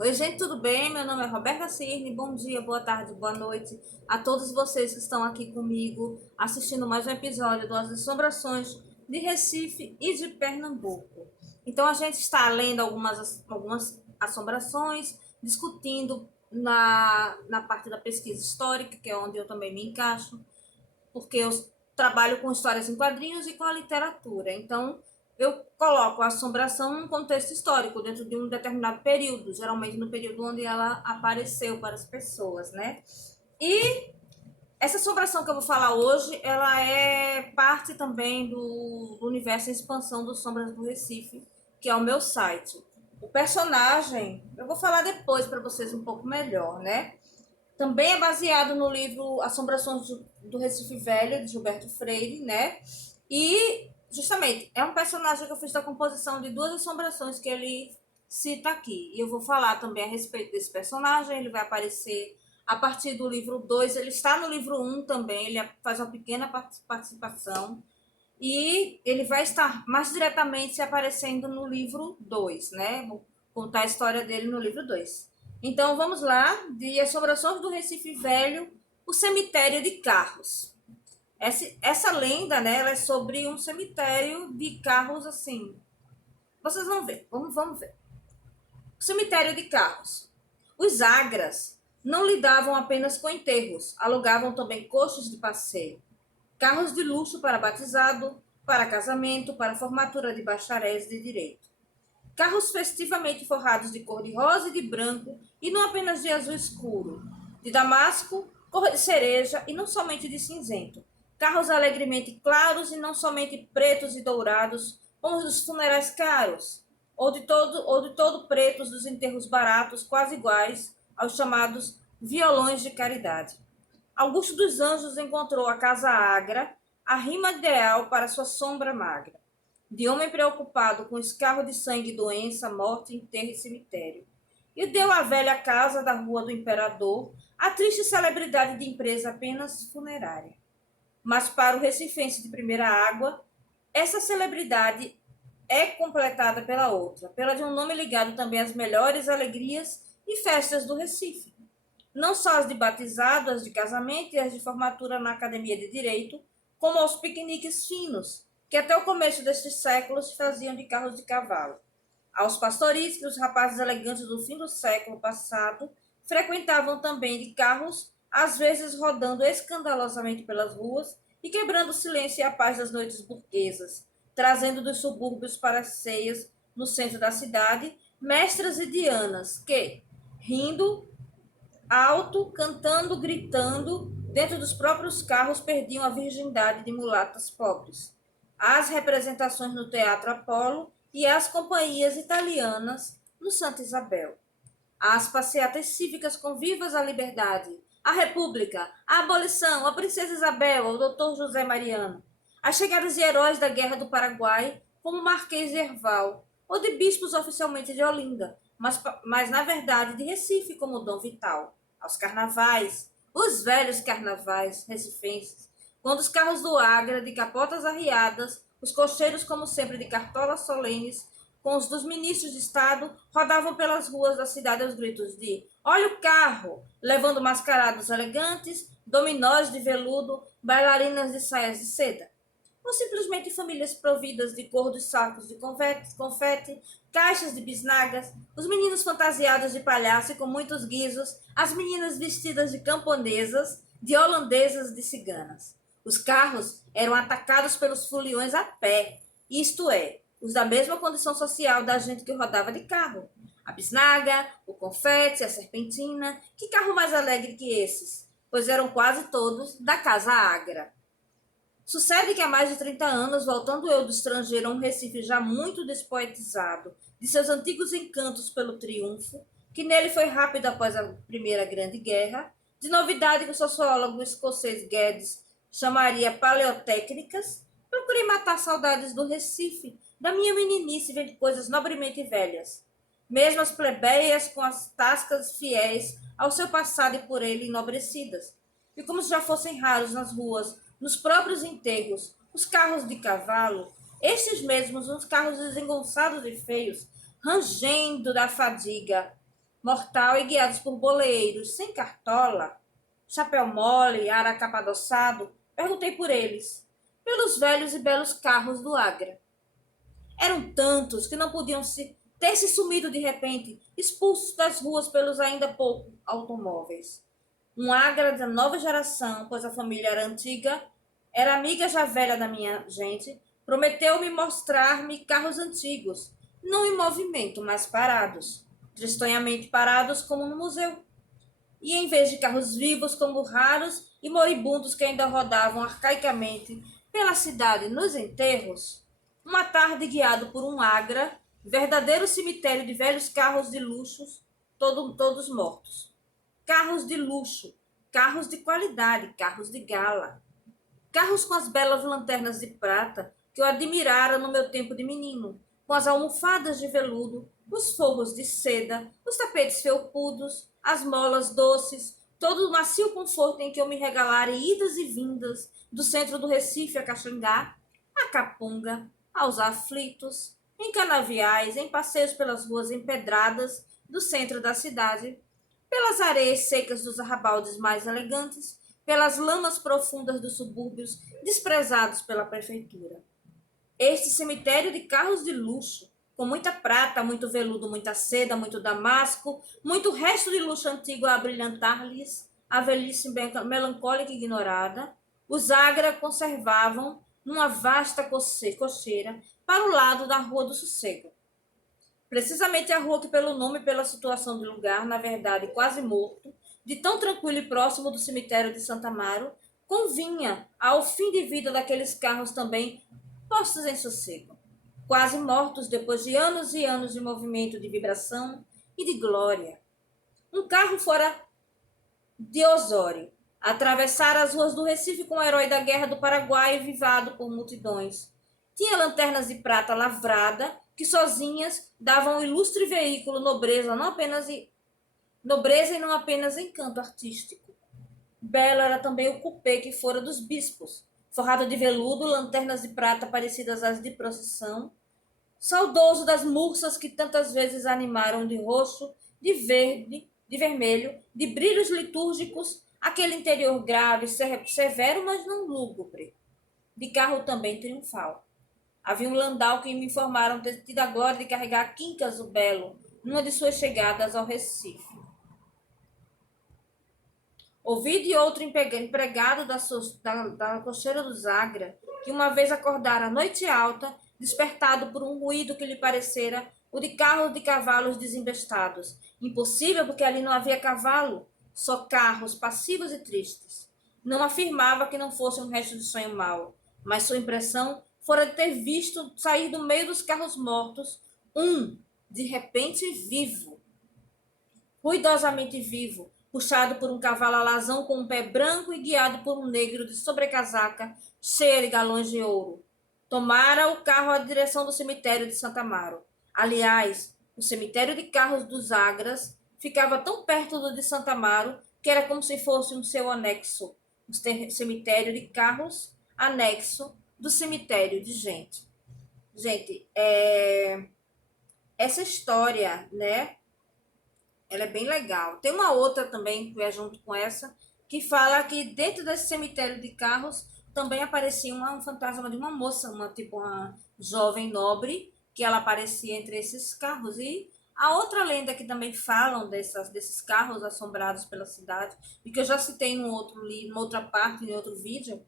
Oi, gente, tudo bem? Meu nome é Roberta Cirne. Bom dia, boa tarde, boa noite a todos vocês que estão aqui comigo assistindo mais um episódio das Assombrações de Recife e de Pernambuco. Então, a gente está lendo algumas assombrações, discutindo na parte da pesquisa histórica, que é onde eu também me encaixo, porque eu trabalho com histórias em quadrinhos e com a literatura. Então, eu coloco a assombração num contexto histórico, dentro de um determinado período, geralmente no período onde ela apareceu para as pessoas, né? E essa assombração que eu vou falar hoje, ela é parte também do universo em expansão dos Sombras do Recife, que é o meu site. O personagem, eu vou falar depois para vocês um pouco melhor, né? Também é baseado no livro Assombrações do Recife Velho, de Gilberto Freire, né? E, justamente, é um personagem que eu fiz da composição de duas assombrações que ele cita aqui. E eu vou falar também a respeito desse personagem, ele vai aparecer a partir do livro 2. Ele está no livro 1 também, ele faz uma pequena participação. E ele vai estar mais diretamente aparecendo no livro 2, né? Vou contar a história dele no livro 2. Então vamos lá, de Assombrações do Recife Velho, o cemitério de carros. Essa lenda, né, ela é sobre um cemitério de carros assim. Vocês vão ver, vamos ver. O cemitério de carros. Os agras não lidavam apenas com enterros, alugavam também coches de passeio, carros de luxo para batizado, para casamento, para formatura de bacharéis de direito. Carros festivamente forrados de cor de rosa e de branco, e não apenas de azul escuro, de damasco, cor de cereja e não somente de cinzento. Carros alegremente claros e não somente pretos e dourados, como os dos funerais caros, ou de todo pretos dos enterros baratos, quase iguais aos chamados violões de caridade. Augusto dos Anjos encontrou a casa agra, a rima ideal para sua sombra magra, de homem preocupado com escarro de sangue, doença, morte, enterro e cemitério. E deu à velha casa da Rua do Imperador a triste celebridade de empresa apenas funerária. Mas para o recifense de primeira água, essa celebridade é completada pela outra, pela de um nome ligado também às melhores alegrias e festas do Recife. Não só as de batizado, as de casamento e as de formatura na Academia de Direito, como aos piqueniques finos, que até o começo destes séculos se faziam de carros de cavalo. Aos pastoris que os rapazes elegantes do fim do século passado frequentavam também de carros, às vezes rodando escandalosamente pelas ruas e quebrando o silêncio e a paz das noites burguesas, trazendo dos subúrbios para as ceias no centro da cidade mestras e dianas que, rindo, alto, cantando, gritando, dentro dos próprios carros perdiam a virgindade de mulatas pobres. As representações no Teatro Apolo e as companhias italianas no Santa Isabel. As passeatas cívicas convivas à liberdade, a República, a abolição, a Princesa Isabel, o Dr. José Mariano. As chegadas de heróis da Guerra do Paraguai, como Marquês de Herval, ou de bispos oficialmente de Olinda, mas na verdade de Recife, como Dom Vital. Aos carnavais, os velhos carnavais recifenses, quando os carros do Agra, de capotas arriadas, os cocheiros, como sempre, de cartolas solenes, com os dos ministros de Estado, rodavam pelas ruas da cidade aos gritos de "Olha o carro!", levando mascarados elegantes, dominós de veludo, bailarinas de saias de seda. Ou simplesmente famílias providas de gordos sacos de confete, caixas de bisnagas, os meninos fantasiados de palhaço e com muitos guizos, as meninas vestidas de camponesas, de holandesas, de ciganas. Os carros eram atacados pelos foliões a pé, isto é, os da mesma condição social da gente que rodava de carro. A bisnaga, o confete, a serpentina, que carro mais alegre que esses? Pois eram quase todos da Casa Agra. Sucede que há mais de 30 anos, voltando eu do estrangeiro a um Recife já muito despoetizado, de seus antigos encantos pelo triunfo, que nele foi rápido após a Primeira Grande Guerra, de novidade que o sociólogo escocês Guedes chamaria paleotécnicas, procurei matar saudades do Recife, da minha meninice vendo coisas nobremente velhas, mesmo as plebeias com as tascas fiéis ao seu passado e por ele enobrecidas, e como se já fossem raros nas ruas, nos próprios enterros, os carros de cavalo, estes mesmos, uns carros desengonçados e feios, rangendo da fadiga, mortal e guiados por boleiros sem cartola, chapéu mole, aracapa adoçado, perguntei por eles, pelos velhos e belos carros do Agra. Eram tantos que não podiam ter se sumido de repente, expulsos das ruas pelos ainda poucos automóveis. Um Agra da nova geração, pois a família era antiga, era amiga já velha da minha gente, prometeu-me mostrar-me carros antigos, não em movimento, mas parados, tristonhamente parados como no museu. E em vez de carros vivos como raros e moribundos que ainda rodavam arcaicamente pela cidade nos enterros, uma tarde guiado por um Agra, verdadeiro cemitério de velhos carros de luxo, todos mortos. Carros de luxo, carros de qualidade, carros de gala. Carros com as belas lanternas de prata que eu admirara no meu tempo de menino, com as almofadas de veludo, os forros de seda, os tapetes felpudos, as molas doces, todo o macio conforto em que eu me regalara idas e vindas do centro do Recife a Caxangá, a Capunga, aos aflitos, em canaviais, em passeios pelas ruas empedradas do centro da cidade, pelas areias secas dos arrabaldes mais elegantes, pelas lamas profundas dos subúrbios desprezados pela prefeitura. Este cemitério de carros de luxo, com muita prata, muito veludo, muita seda, muito damasco, muito resto de luxo antigo a brilhantar-lhes a velhice melancólica e ignorada, os Agra conservavam numa vasta cocheira para o lado da Rua do Sossego. Precisamente a rua que, pelo nome e pela situação do lugar, na verdade quase morto, de tão tranquilo e próximo do cemitério de Santa Amaro, convinha ao fim de vida daqueles carros também postos em sossego, quase mortos depois de anos e anos de movimento, de vibração e de glória. Um carro fora de Osório, atravessar as ruas do Recife com o herói da guerra do Paraguai vivado por multidões. Tinha lanternas de prata lavrada que sozinhas davam ao ilustre veículo nobreza e não apenas encanto artístico. Belo era também o cupê que fora dos bispos, forrado de veludo, lanternas de prata parecidas às de procissão, saudoso das mursas que tantas vezes animaram de roxo, de verde, de vermelho, de brilhos litúrgicos, aquele interior grave, severo, mas não lúgubre, de carro também triunfal. Havia um landau que me informaram ter tido a glória de carregar Quincas o Belo numa de suas chegadas ao Recife. Ouvi de outro empregado da cocheira do Zagra, que uma vez acordara à noite alta, despertado por um ruído que lhe parecera o de carros de cavalos desembestados. Impossível, porque ali não havia cavalo, só carros passivos e tristes. Não afirmava que não fosse um resto de sonho mau, mas sua impressão fora de ter visto sair do meio dos carros mortos de repente vivo, ruidosamente vivo, puxado por um cavalo alazão com um pé branco e guiado por um negro de sobrecasaca cheia de galões de ouro. Tomara o carro à direção do cemitério de Santa Amaro. Aliás, o cemitério de carros dos Agras ficava tão perto do de Santa Amaro que era como se fosse um seu anexo, um cemitério de carros anexo do cemitério de gente. Gente, essa história, né? Ela é bem legal. Tem uma outra também que é junto com essa, que fala que dentro desse cemitério de carros também aparecia um fantasma de uma moça, uma jovem nobre, que ela aparecia entre esses carros. E a outra lenda que também falam desses carros assombrados pela cidade, e que eu já citei num outro livro, numa outra parte, em outro vídeo,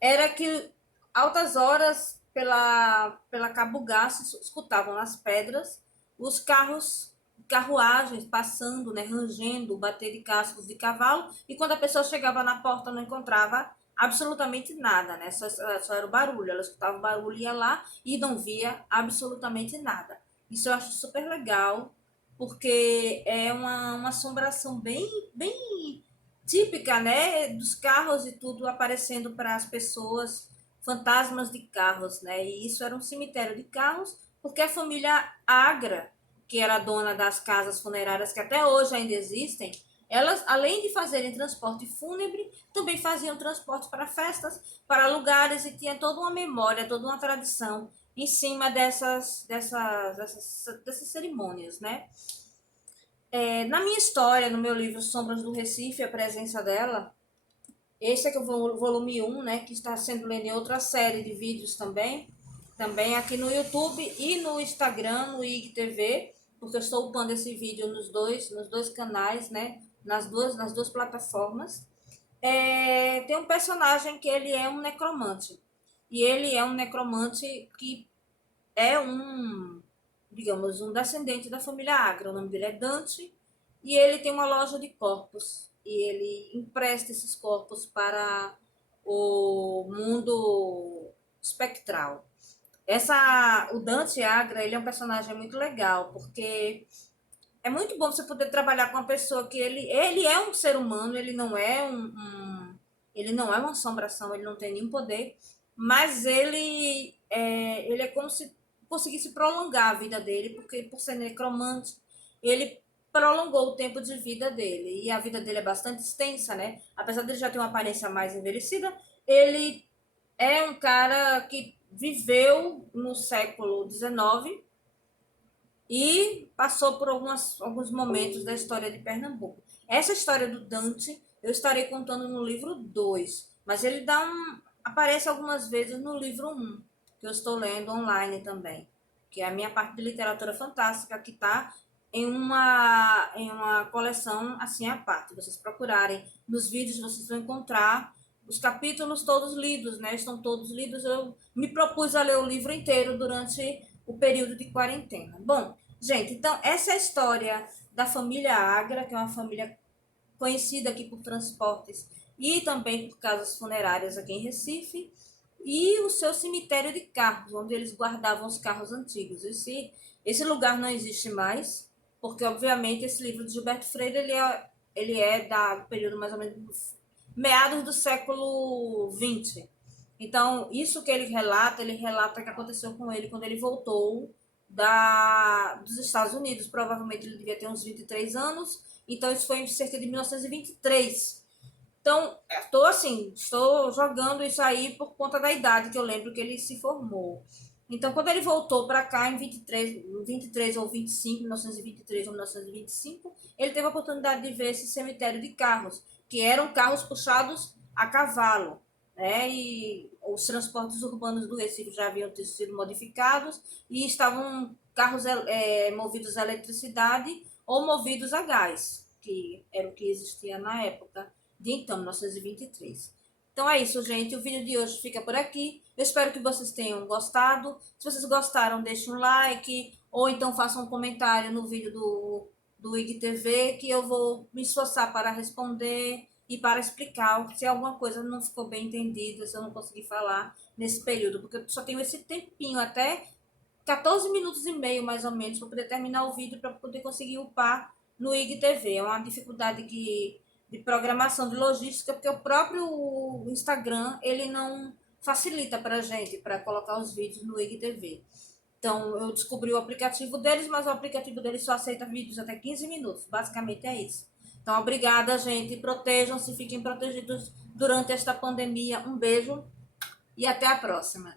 era que altas horas pela Cabugá se escutavam nas pedras os carruagens passando, né, rangendo, bater de cascos de cavalo, e quando a pessoa chegava na porta não encontrava absolutamente nada, né? Só era o barulho, ela escutava o barulho, ia lá e não via absolutamente nada. Isso eu acho super legal, porque é uma assombração bem típica, né, dos carros e tudo aparecendo para as pessoas, fantasmas de carros, né? E isso era um cemitério de carros, porque a família Agra, que era dona das casas funerárias que até hoje ainda existem, elas, além de fazerem transporte fúnebre, também faziam transporte para festas, para lugares, e tinha toda uma memória, toda uma tradição em cima dessas cerimônias, né? Na minha história, no meu livro Sombras do Recife, a presença dela, esse é o volume 1, né, que está sendo lendo em outra série de vídeos também aqui no YouTube e no Instagram, no IGTV, porque eu estou upando esse vídeo nos dois canais, né, nas duas plataformas. Tem um personagem que ele é um necromante, e ele é um necromante que é digamos, um descendente da família Agra. O nome dele é Dante e ele tem uma loja de corpos e ele empresta esses corpos para o mundo espectral. O Dante Agra, ele é um personagem muito legal, porque é muito bom você poder trabalhar com uma pessoa que ele é um ser humano, ele não é ele não é uma assombração, ele não tem nenhum poder, mas ele é como se conseguisse prolongar a vida dele, porque por ser necromante, ele prolongou o tempo de vida dele, e a vida dele é bastante extensa, né? Apesar de ele já ter uma aparência mais envelhecida, ele é um cara que viveu no século XIX e passou por alguns momentos da história de Pernambuco. Essa história do Dante eu estarei contando no livro 2, mas ele aparece algumas vezes no livro 1, que eu estou lendo online também, que é a minha parte de literatura fantástica, que está em uma coleção assim à parte. Se vocês procurarem nos vídeos, vocês vão encontrar os capítulos todos lidos, né? Estão todos lidos. Eu me propus a ler o livro inteiro durante o período de quarentena. Bom, gente, então essa é a história da família Agra, que é uma família conhecida aqui por transportes e também por casas funerárias aqui em Recife, e o seu cemitério de carros, onde eles guardavam os carros antigos. Esse lugar não existe mais, porque obviamente esse livro de Gilberto Freire ele é do período mais ou menos meados do século XX. Então, isso que ele relata que aconteceu com ele quando ele voltou dos Estados Unidos. Provavelmente ele devia ter uns 23 anos, então isso foi em cerca de 1923. Então, estou jogando isso aí por conta da idade que eu lembro que ele se formou. Então, quando ele voltou para cá em 23 ou 25, 1923 ou 1925, ele teve a oportunidade de ver esse cemitério de carros, que eram carros puxados a cavalo, né? E os transportes urbanos do Recife já haviam sido modificados e estavam carros movidos a eletricidade ou movidos a gás, que era o que existia na época de então, 1923. Então é isso, gente. O vídeo de hoje fica por aqui. Eu espero que vocês tenham gostado. Se vocês gostaram, deixem um like ou então façam um comentário no vídeo do IGTV, que eu vou me esforçar para responder e para explicar se alguma coisa não ficou bem entendida, se eu não consegui falar nesse período, porque eu só tenho esse tempinho, até 14 minutos e meio mais ou menos, para poder terminar o vídeo, para poder conseguir upar no IGTV. É uma dificuldade de programação, de logística, porque o próprio Instagram ele não facilita para a gente para colocar os vídeos no IGTV. Então, eu descobri o aplicativo deles, mas o aplicativo deles só aceita vídeos até 15 minutos. Basicamente é isso. Então, obrigada, gente. Protejam-se, fiquem protegidos durante esta pandemia. Um beijo e até a próxima.